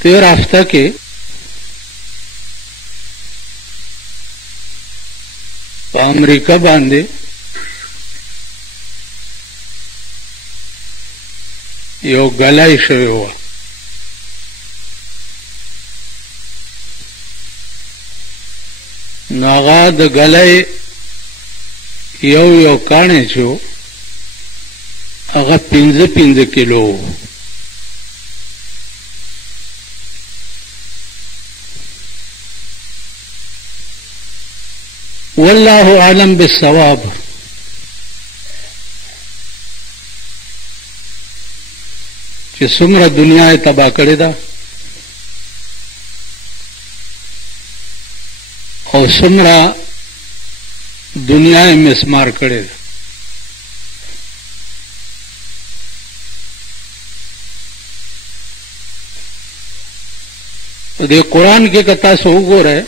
تیر هفته کې په امریکا باندې یو غلای شوی و. نو هغه د غلای یو کاڼی چې و هغه 15 کیلو و. والله اعلم بالصواب. چې څومره دنیا یې تباه کړې ده او څومره دنیا یې مسمار کړې ده. په دې قرآن کې که تاسو وګورئ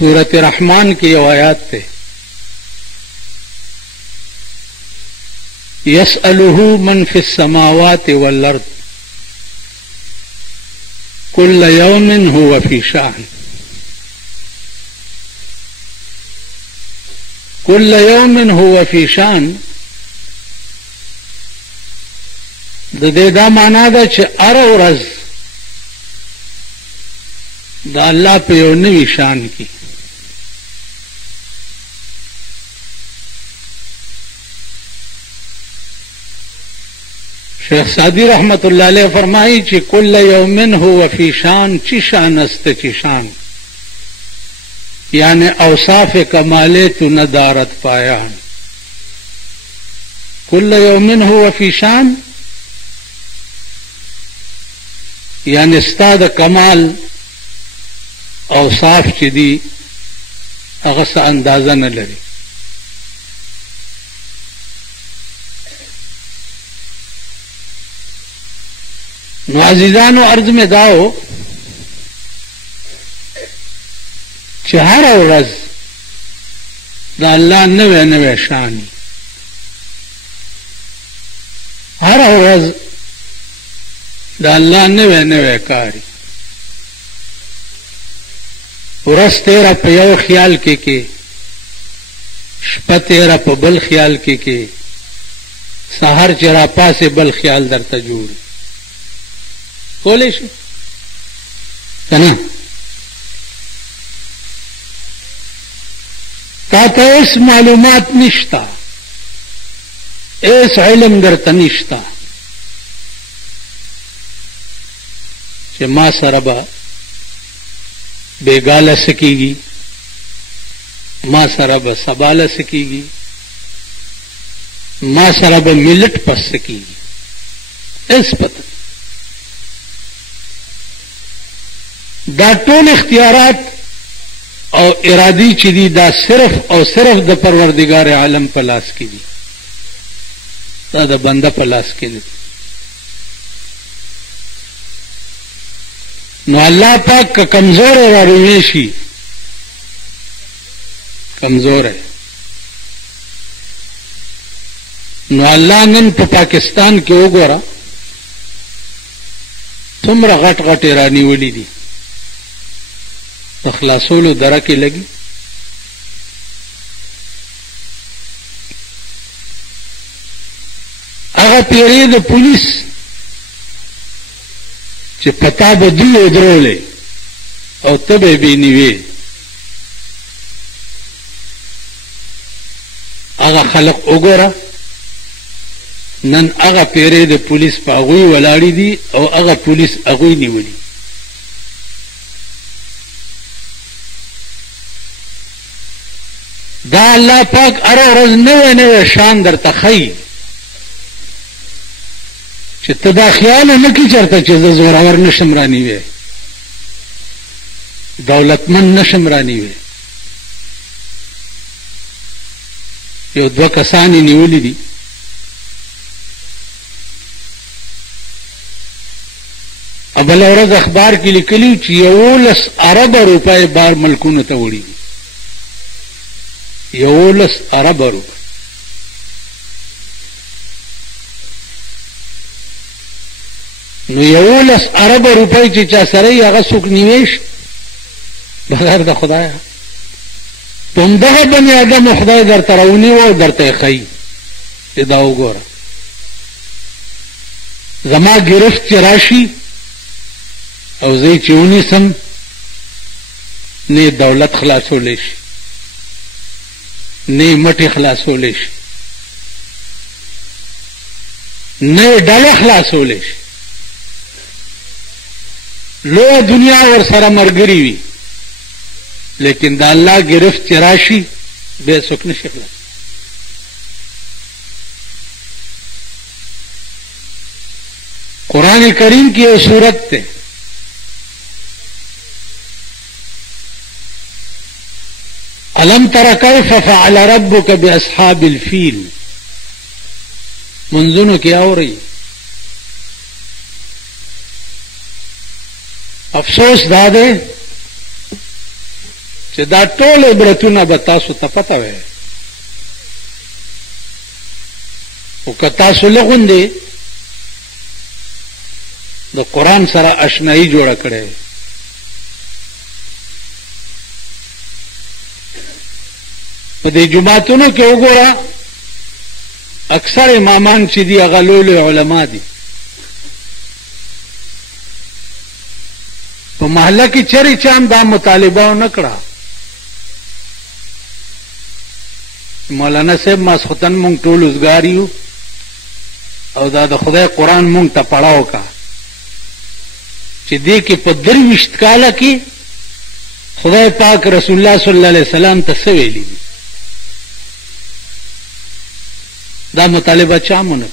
سورۃ رحمان کی یو آیات تے یسألہ من فی السماوات والارض کل یوم هو فی شأن. کل یوم هو فی شأن د دې دا معنا ده چې هر ورځ د الله په یو نوي شان کې. شیخ سعدی رحمت اللہ علیہ فرمائی چې کل یوم هو فی شان، چی شان است چی شان، یعنی اوصاف کمالے تو ندارت پایان. کل یوم هو فی شان یعنی استاد کمال اوصاف چې دی هغه څه اندازه نه لري. نو عزیزانو عرض میں داو چې هر ورځ د الله نوې نوې شان، هر ورځ د الله نوې نوې کاری. ورځ تیرا په یو خیال کې شپه تیرا په بل خیال کې سحر چې را پاسې بل خیال درته جوړ کولی شو که نه؟ تا ته هیڅ معلومات نشته، هیڅ علم درته نشته چې ما سره به بیګاله څه کېږي، ما سره به سباله څه کېږي، ما سره به ملت پس څه کېږي، هیڅ پته. دا ټول اختیارات او ارادی چې دي دا صرف او صرف د پروردگار عالم په لاس کې دي، دا د بنده په لاس کې نه دي. نو الله پاک که کمزور را روی شي، کمزور ہے، نو الله نن په پاکستان کې وګوره څومره غټ غټ رانیولي دي، د خلاصولو درکې لګي. هغه پیرې د پولیس چې پتا به دوی ودرولې او ته به یې نیوې، هغه خلق وګوره نن هغه پیرې د پولیس په هغوی ولاړې دي او هغه پولیس هغوی نیولي. دا الله پاک هر ورځ نوې نوې شان درته ښیي چې ته دا خیال نه کړې چېرته چې زه زورور نشم رانیوی، دولتمند نشم رانیوی. یو دوه کسان یې نیولي دي، بله ورځ اخبار کې لیکلي چې 11 ارب روپۍ بار ملکونو ته وړي دي. 11 ارب روپۍ. نو 11 ارب روپۍ چې چا سره یې هغه څوک نیویش بغیر د خدایه. په همدغه بني آدم خدای درته راونیو او درته یې ښیي چې دا وګوره زما ګرفت چې راشي او زه یې چې ونیسم نه دولت خلاصولی شي نه مټې خلاصولی شي نه ډله خلاصولی شي. لویه دنیا ورسره ملګري وي لیکن د الله ګرفت چې راشي بیا څوک نشي خلاص. قرآن کریم کی یو صورت تے الم تر کیف فعل ربک باصحاب الفیل منځونو کې اوري. افسوس دا دی چې دا ټول عبرتونه به تاسو ته پته وي او که تاسو له غوندې د قرآن سره اشنایي جوړه کړې په دې جماعتونو کې وګوره اکثر امامان چې دي هغه لوی علما دي. په محله کې چرې چام دا مطالبه ونه کړه مولانا صاحب ماسختن مونږ ټول اوزګار یو او دا د خدای قرآن مونږ ته پړاو کا چې دې کې په 23 کاله کې خدای پاک رسول الله صلی الله علیه وسلم ته څه ویلي دي. دا مطالبه چا مونږ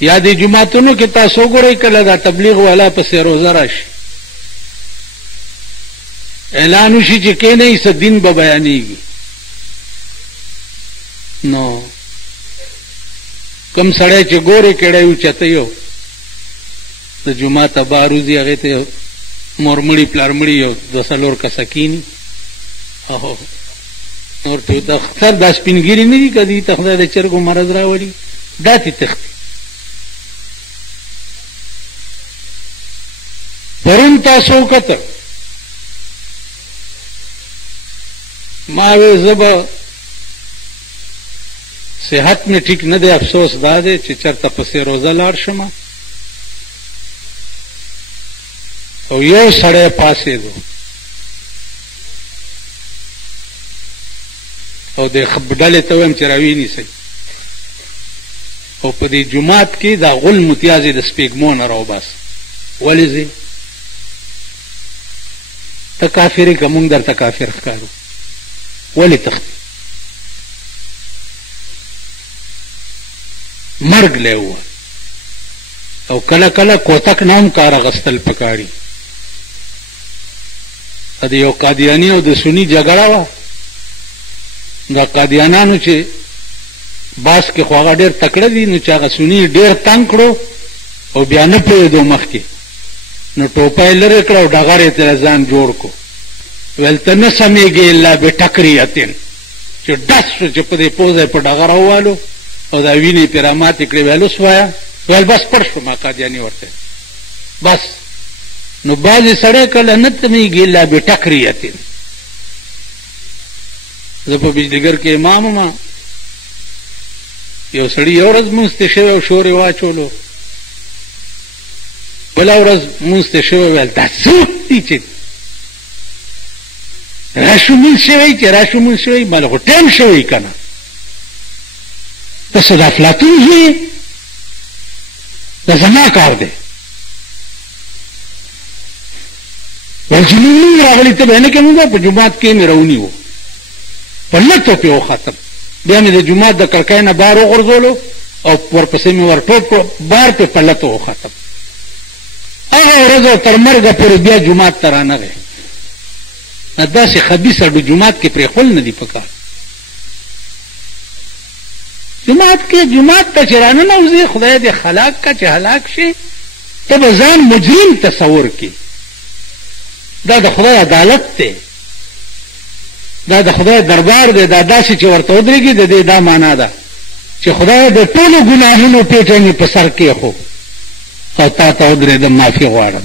یا دې جماعتونو کې تاسو وګورئ کله دا تبلیغ والا پسې روزه راشي اعلان وشي چې کې نه څه دین به بیانېږي نو کم سړی چې ګورې کړی اوچته یو د جومات باروزي هغې ته یو مورمړي پلارمړي یو 2-3 کسه کیني او نور ته د اختر دا سپینګیري نه دي که دي ته خدای د چرګو مرض راوړي دا تې تښتي. پرون تاسو وکتل ما وی زه به صحت مې ټیک نه دی افسوس دا دی چې چېرته پسې روزه لاړ شم او یو سړی پاسېدو او د ډلې ته ویم چې راوینیسئ او په دې جومات کې دا غل متیازې د سپېږمو نه راوباسه. ولې ځې ته کافر یې که مونږ درته کافر ښکارو ولې تښتې مرګ لی ووه او کله کله کوتک نه هم کار اخیستل پکاري. د یو قادیاني او د سني جګړه وه دا قادیانانو چې باس کې خو هغه ډېر تکړه دي نو چې هغه سني ډېر تنګ کړو او بیا نه پوهېدو مخکې نو ټوپه یې لرې کړه او ډغر یې ترې ځان جوړ کړو ویل ته نه سمېږې الا بټکریتن چې ډس شو چې په دې پوزه یې په ډغر ووالو او دا وینې یې پرې راماتې کړې ویل اوس وایه ویل بس پړ شوم قادیاني ورته بس نو بعضې سړی کله نه تمېږي الا بټکریتن. زه په بجلیګر کې امام وم یو سړي یو ورځ مونځ ته شوی او شور یې واچولو بله ورځ مونځ ته شوی ویل دا څوک دي چې راشو مونځ شوی چې راشو مونځ شوی ماله خو ټایم شوی که نه ته څه د افلاطون یې دا زما کار دی ویل چې مونږ راغلي ته به نه کې مونږ په جومات کې مې راونیو په لټو پې وختم بیا مې د جومات د کړکۍ نه بار وغورځولو او ورپسې مې ورټوپ کړو بار پې په لټو وختم. هغه ورځ او تر مرګه پورې بیا جومات ته رانغی نه داسې خبیثه ډو جومات کې پرېښول نه دي پکار. جومات ته چې راننوځې خدای دې خلاق کا چې هلاک شي ته به ځان مجرم تصور کې دا د خدای عدالت دی دا د خدای دربار دی، دا داسې چې ورته ودرېږي د دې دا معنا ده چې خدای د ټولو ګناهونو پیټه مې په سر کېښو او تا ته ودرېدم معافي غواړم.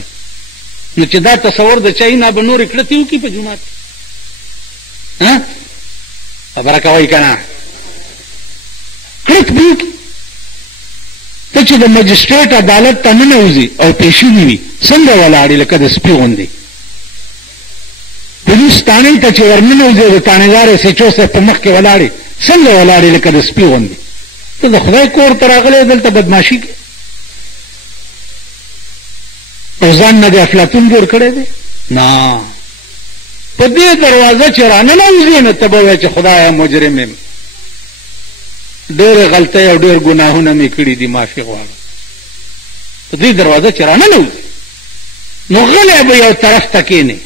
نو چې دا تصور د چا نه به نورې کړتې وکړي په جومات کې، خبره کوئ که نه؟ کړک به وکړي. ته چې د مجسټریټ عدالت ته ننوځي او پیشي وي څنګه ولاړې لکه د سپي غوندې؟ پولیس تانې ته چې ورننوځي د تانېدار SHO صاحب په مخ کې ولاړې څنګه ولاړې لکه د سپي غوندې؟ ته د خدای کور ته راغلی دلته بدماشي کې او ځان نه د افلاطون جوړ کړی دی؟ نه، په دې دروازه چې راننوځي نو ته به وایې چې خدایه مجرم یم، ډېرې غلطۍ او ډېر ګناهونه مې کړي دي، معافي غواړم. په دې دروازه چې راننوځي نو غلی به یو طرف ته کښېنې